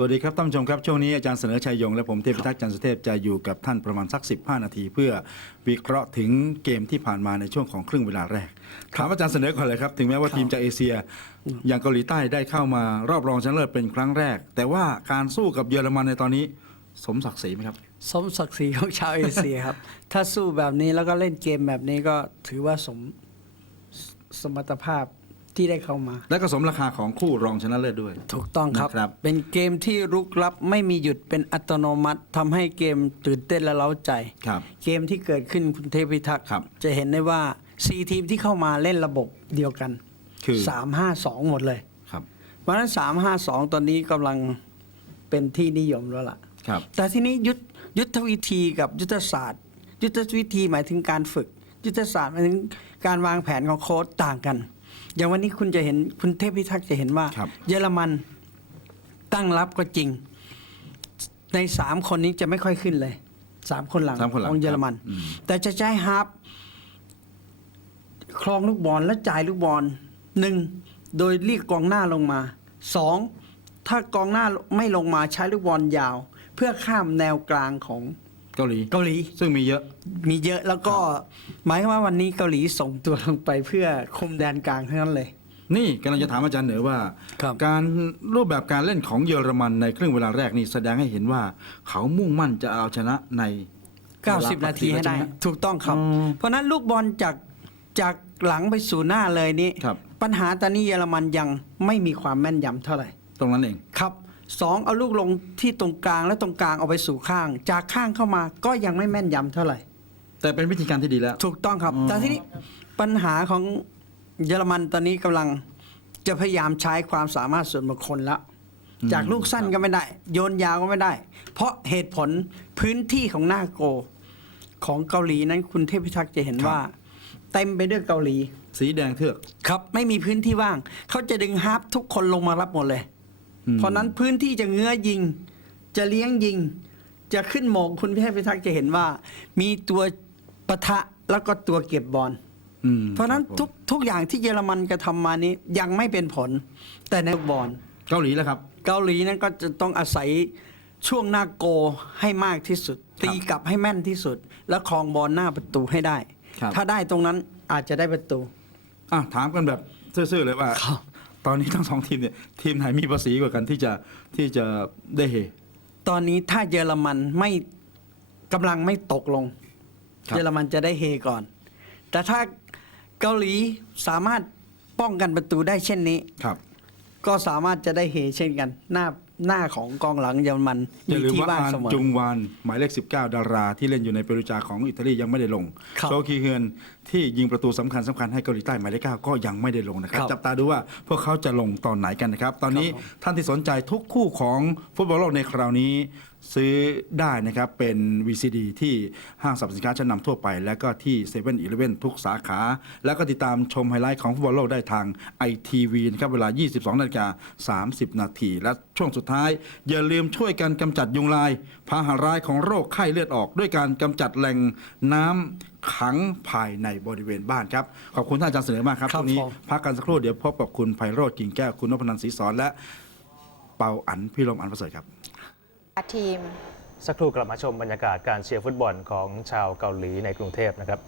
สวัสดีครับท่านผู้ชมครับ ช่วงนี้อาจารย์เสนอชัยยง และผมเทพิทักษ์จันทร์สุเทพจะอยู่กับท่านประมาณสัก 15 นาที เพื่อวิเคราะห์ถึงเกมที่ผ่านมาในช่วงของครึ่งเวลาแรกถามอาจารย์เสนอก่อนเลยครับ ถึงแม้ว่าทีมจากเอเชีย อย่างเกาหลีใต้ได้เข้ามารอบรองชนะเลิศเป็นครั้งแรก แต่ว่าการสู้กับเยอรมันในตอนนี้ สมศักดิ์ศรีไหมครับ สมศักดิ์ศรีของชาวเอเชียครับ ถ้าสู้แบบนี้แล้วก็เล่นเกมแบบนี้ก็ถือว่าสมสมรรถภาพ ที่ได้เข้ามา และก็สมราคาของคู่รองชนะเลิศด้วย ถูกต้องครับ นะครับ เป็นเกมที่รุกรับไม่มีหยุดเป็นอัตโนมัติทำให้เกมตื่นเต้นและเล้าใจ ครับ เกมที่เกิดขึ้นคุณเทพิทักษ์ครับจะเห็นได้ว่าสี่ทีมที่เข้ามาเล่นระบบเดียวกันคือสามห้าสองหมดเลย ครับ เพราะฉะนั้นสามห้าสองตอนนี้กำลังเป็นที่นิยมแล้วล่ะ ครับ แต่ทีนี้ยุทธยุทธวิธีกับยุทธศาสตร์ ยุทธวิธีหมายถึงการฝึก ยุทธศาสตร์หมายถึงการวางแผนของโค้ชต่างกัน อย่างวันนี้คุณจะเห็นคุณเทพพิทักษ์จะเห็นว่า ครับ เยอรมันตั้งรับก็จริง ในสามคนนี้จะไม่ค่อยขึ้นเลยสามคนหลังสามคนหลังของเยอรมัน ครับอืม แต่จะใช้ฮาร์ปคลองลูกบอลและจ่ายลูกบอลหนึ่งโดยเรียกกองหน้าลงมาสองถ้ากองหน้าไม่ลงมาใช้ลูกบอลยาว เพื่อข้ามแนวกลางของ เกาหลี เกาหลีซึ่งมีเยอะ มีเยอะแล้วก็หมายความว่าวันนี้เกาหลีส่งตัวลงไปเพื่อคุมแดนกลางทั้งนั้นเลย นี่กำลังจะถามอาจารย์เหนือว่า ครับ การรูปแบบการเล่นของเยอรมันในครึ่งเวลาแรกนี่แสดงให้เห็นว่า เขามุ่งมั่นจะเอาชนะใน 90 นาทีให้ได้ใช่ไหมถูกต้องครับ อืมเพราะฉะนั้นลูกบอลจากจากหลังไปสู่หน้าเลยนี่ครับ ปัญหาตอนนี้เยอรมันยังไม่มีความแม่นยำเท่าไหร่ ตรงนั้นเอง ครับ สองเอาลูกลงที่ตรงกลางและตรงกลางเอาไปสู่ข้าง จากข้างเข้ามาก็ยังไม่แม่นยำเท่าไหร่ แต่เป็นวิธีการที่ดีแล้ว ถูกต้องครับอืมแต่ทีนี้ปัญหาของเยอรมันตอนนี้กำลังจะพยายามใช้ความสามารถส่วนบุคคลแล้วจากลูกสั้นก็ไม่ได้ โยนยาวก็ไม่ได้ เพราะเหตุผลพื้นที่ของหน้าโก ของเกาหลีนั้นคุณเทพพิทักษ์จะเห็นว่า เต็มไปด้วยเกาหลี สีแดงเทือก ครับไม่มีพื้นที่ว่าง เขาจะดึงฮาร์ปทุกคนลงมารับหมดเลยอืม เพราะนั้นพื้นที่จะเงื้อยิง จะเลี้ยงยิง จะขึ้นโหมงคุณเทพพิทักษ์จะเห็นว่า มีตัวปะทะแล้วก็ตัวเก็บบอลอืมเพราะฉะนั้นคบผมทุกทุกอย่างที่เยอรมันกระทำมานี้ยังไม่เป็นผล แต่ในบอลเกาหลีแล้วครับ เกาหลีนั้นก็จะต้องอาศัยช่วงหน้าโกให้มากที่สุดครับตีกลับให้แม่นที่สุด แล้วครองบอลหน้าประตูให้ได้ครับถ้าได้ตรงนั้นอาจจะได้ประตูอะถามกันแบบซื่อๆเลยว่าครับ ตอนนี้ทั้งสองทีมเนี่ยทีมไหนมีภาษีกว่ากันที่จะที่จะได้เฮ ตอนนี้ถ้าเยอรมันไม่กำลังไม่ตกลง ครับ เยอรมันจะได้เฮก่อน แต่ถ้าเกาหลีสามารถป้องกันประตูได้เช่นนี้ ครับ ก็สามารถจะได้เฮเช่นกันหน้า หน้าของกองหลังเยอรมันอย่ามีลืมที่ว่าว่างอานเสมอ จุงวานหมายเลข 19 ดารา ที่เล่นอยู่ในเปรูจาของอิตาลียังไม่ได้ลงครับโซคีเฮือนที่ยิงประตูสำคัญสำคัญให้เกาหลีใต้หมายเลข9ก็ยังไม่ได้ลงนะครับ ครับจับตาดูว่าพวกเขาจะลงตอนไหนกันนะครับ ตอนนี้ครับผมท่านที่สนใจทุกคู่ของฟุตบอลโลกในคราวนี้ ซื้อได้นะครับเป็น VCD ที่ห้างสรรพสินค้าชั้นนำทั่วไป และก็ที่7 e เ e ่ e อทุกสาขา แล้วก็ติดตามชมไฮไลท์ของฟุตบอลโลกได้ทาง ITV นะครับเวลา 22นาฬิกา30 นาที และช่วงสุดท้าย อย่าลืมช่วยกันกำจัดยุงลาย พาหะร้ายของโรคไข้เลือดออก ด้วยการกำจัดแหล่งน้ำขังภายในบริเวณบ้านครับ ขอบคุณท่านอาจารย์เสนอมากครับครับช่วงนี้ผมพักกันสักครู่เดี๋ยวพบกับคุณไพโรธกิ่งแก้วคุณนพนันท์ศรีสอนและเปาอันพิรมอันประเสริฐครับ ทีม สักครู่กลับมาชมบรรยากาศการเชียร์ฟุตบอลของชาวเกาหลีในกรุงเทพนะครับ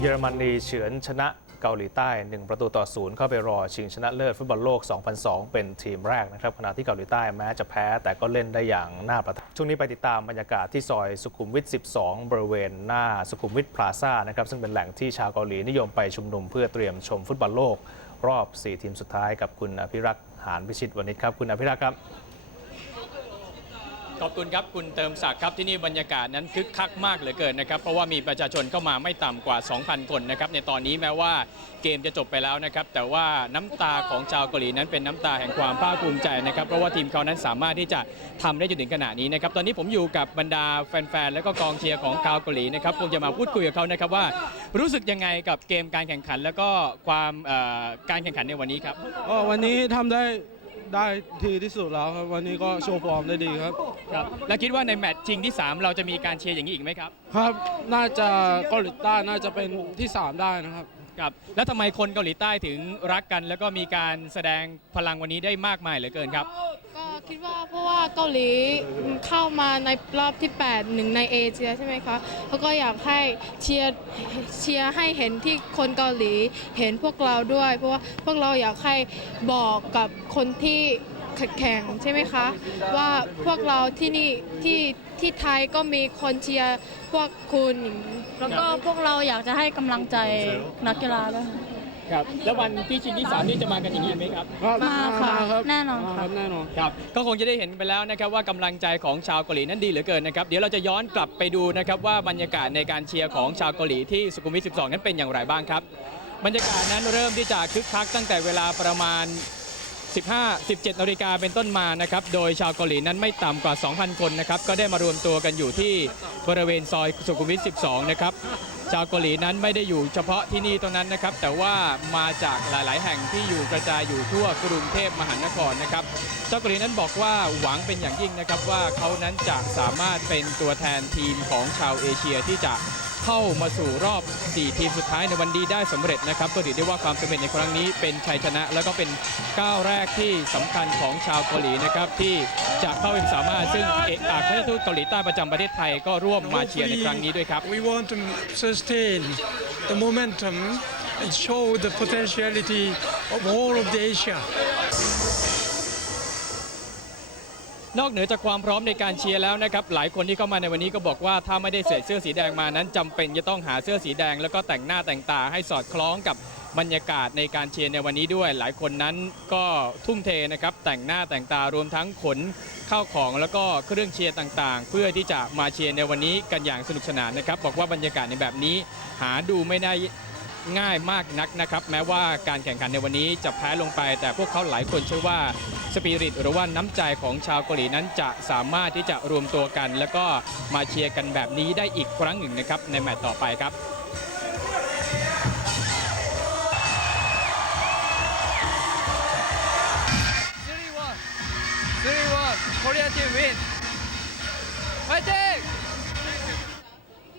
เยอรมนีเฉือนชนะ เกาหลีใต้ 1 ประตูต่อศูนย์เข้าไปรอชิงชนะเลิศฟุตบอลโลก 2002 เป็นทีมแรกนะครับขณะที่เกาหลีใต้แม้จะแพ้แต่ก็เล่นได้อย่างน่าประทับช่วงนี้ไปติดตามบรรยากาศที่ซอยสุขุมวิท 12 บริเวณหน้าสุขุมวิทพลาซ่านะครับซึ่งเป็นแหล่งที่ชาวเกาหลีนิยมไปชุมนุมเพื่อเตรียมชมฟุตบอลโลก รอบ 4 ทีมสุดท้ายกับคุณอภิรักษ์หานพิชิตวณิชครับคุณอภิรักษ์ครับ ขอบคุณครับคุณเติมศักดิ์ครับที่นี่บรรยากาศนั้นคึกคักมากเหลือเกินนะครับเพราะว่ามีประชาชนเข้ามาไม่ต่ำกว่า 2,000 คนนะครับในตอนนี้แม้ว่าเกมจะจบไปแล้วนะครับแต่ว่าน้ำตาของชาวเกาหลีนั้นเป็นน้ำตาแห่งความภาคภูมิใจนะครับเพราะว่าทีมเขานั้นสามารถที่จะทำได้จนถึงขณะนี้นะครับตอนนี้ผมอยู่กับบรรดาแฟนๆและก็กองเชียร์ของชาวเกาหลีนะครับคงจะมาพูดคุยกับเขานะครับว่า รู้สึกยังไงกับเกมการแข่งขัน แล้วก็ความการแข่งขันในวันนี้ครับวันนี้ทำได้ ได้ทีที่สุดแล้วครับ วันนี้ก็โชว์ฟอร์มได้ดีครับ ครับแล้วคิดว่าในแมตช์ชิงที่ 3 เราจะมีการเชียร์อย่างนี้อีกไหมครับ ครับ น่าจะเกาหลีใต้น่าจะเป็นที่ 3 ได้นะครับ ครับแล้วทำไมคนเกาหลีใต้ถึงรักกัน แล้วก็มีการแสดงพลังวันนี้ได้มากมายเหลือเกินครับ ก็คิดว่าเพราะว่าเกาหลีเข้ามาในรอบที่ 8 หนึ่งในเอเชียใช่ไหมคะเขาก็อยากให้เชียร์เชียร์ให้เห็นที่คนเกาหลีเห็นพวกเราด้วย เพราะว่าพวกเราอยากให้บอกกับคนที่ แข่งใช่ไหมคะ ว่าพวกเราที่นี่ที่ที่ไทยก็มีคนเชียร์พวกคุณอย่างนี้แล้วก็พวกเราอยากจะให้กำลังใจนักกีฬาด้วยค่ะ ครับ แล้ววันที่ชิงที่3นี่จะมากันอย่างนี้ไหมครับครับมาค่ะรับแน่นอนมาค่ะรับแน่นอน ครับ ก็คงจะได้เห็นไปแล้วนะครับว่ากำลังใจของชาวเกาหลีนั้นดีเหลือเกินนะครับเดี๋ยวเราจะย้อนกลับไปดูนะครับว่าบรรยากาศในการเชียร์ของชาวเกาหลีที่สุขุมวิท 12 นั้นเป็นอย่างไรบ้างครับ บรรยากาศนั้นเริ่มที่จะคึกคักตั้งแต่เวลาประมาณ 15 17นาฬิกาเป็นต้นมานะครับ โดยชาวเกาหลีนั้นไม่ต่ำกว่า 2,000 คนนะครับ ก็ได้มารวมตัวกันอยู่ที่บริเวณซอยสุขุมวิท 12 นะครับ ชาวเกาหลีนั้นไม่ได้อยู่เฉพาะที่นี่ตรงนั้นนะครับ แต่ว่ามาจากหลาย ๆ แห่งที่อยู่กระจายอยู่ทั่วกรุงเทพมหานครนะครับ ชาวเกาหลีนั้นบอกว่าหวังเป็นอย่างยิ่งนะครับว่าเขานั้นจะสามารถเป็นตัวแทนทีมของชาวเอเชียที่จะ เข้ามาสู่รอบ 4 ทีมสุดท้ายในวันนี้ได้สำเร็จนะครับก็ถือได้ว่าความสำเร็จในครั้งนี้เป็นชัยชนะ แล้วก็เป็นก้าวแรกที่สำคัญของชาวเกาหลีนะครับที่จะเข้าเป็นสามารถซึ่งเอกอัครราชทูตเกาหลีใต้ประจำประเทศไทยก็ร่วมมาเชียร์ในครั้งนี้ด้วยครับ We want to sustain the momentum and show the potentiality of all of the Asia. นอกเหนือจากความพร้อมในการเชียร์แล้วนะครับหลายคนที่เข้ามาในวันนี้ก็บอกว่าถ้าไม่ได้ใส่เสื้อสีแดงมานั้นจำเป็นจะต้องหาเสื้อสีแดง แล้วก็แต่งหน้าแต่งตาให้สอดคล้องกับบรรยากาศในการเชียร์ในวันนี้ด้วย หลายคนนั้นก็ทุ่มเทนะครับแต่งหน้าแต่งตารวมทั้งขนข้าวของแล้วก็เครื่องเชียร์ต่างๆ เพื่อที่จะมาเชียร์ในวันนี้กันอย่างสนุกสนานนะครับ บอกว่าบรรยากาศในแบบนี้ หาดูไม่ได้ ง่ายมากนักนะครับ แม้ว่าการแข่งขันในวันนี้จะแพ้ลงไป แต่พวกเขาหลายคนเชื่อว่าสปิริตหรือว่าน้ำใจของชาวเกาหลีนั้นจะสามารถที่จะรวมตัวกัน แล้วก็มาเชียร์กันแบบนี้ได้อีกครั้งหนึ่งนะครับในแมตช์ต่อไปครับ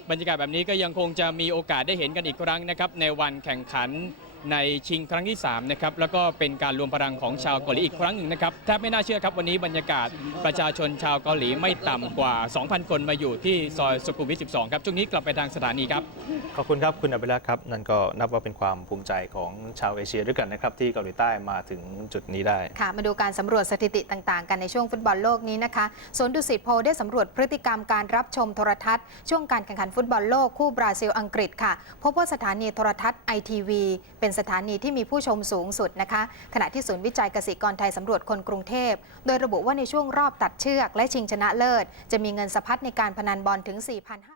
บรรยากาศแบบนี้ก็ยังคงจะมีโอกาสได้เห็นกันอีกครั้งนะครับในวันแข่งขัน ในชิงครั้งที่3นะครับแล้วก็เป็นการรวมพลังของชาวเกาหลีอีกครั้งหนึ่งนะครับแทบไม่น่าเชื่อครับวันนี้บรรยากาศประชาชนชาวเกาหลีไม่ต่ำกว่า 2,000 คนมาอยู่ที่ซอยสุขุมวิท 12 ครับช่วงนี้กลับไปทางสถานีครับ ขอบคุณครับคุณอภิรักษ์ครับ นั่นก็นับว่าเป็นความภูมิใจของชาวเอเชียด้วยกันนะครับที่เกาหลีใต้มาถึงจุดนี้ได้ค่ะมาดูการสำรวจสถิติต่างๆ กันในช่วงฟุตบอลโลกนี้นะคะสวนดุสิตโพลได้สำรวจพฤติกรรมการรับชมโทรทัศน์ ช่วงการแข่งขันฟุตบอลโลกคู่บราซิลอังกฤษค่ะพบว่าสถานีโทรทัศน์ไอทีวีเป็นสถานีที่มีผู้ชมสูงสุดนะคะ ขณะที่ศูนย์วิจัยเกษตรกรไทยสำรวจคนกรุงเทพ โดยระบุว่าในช่วงรอบตัดเชือกและชิงชนะเลิศ จะมีเงินสะพัดในการพนันบอลถึง 4,500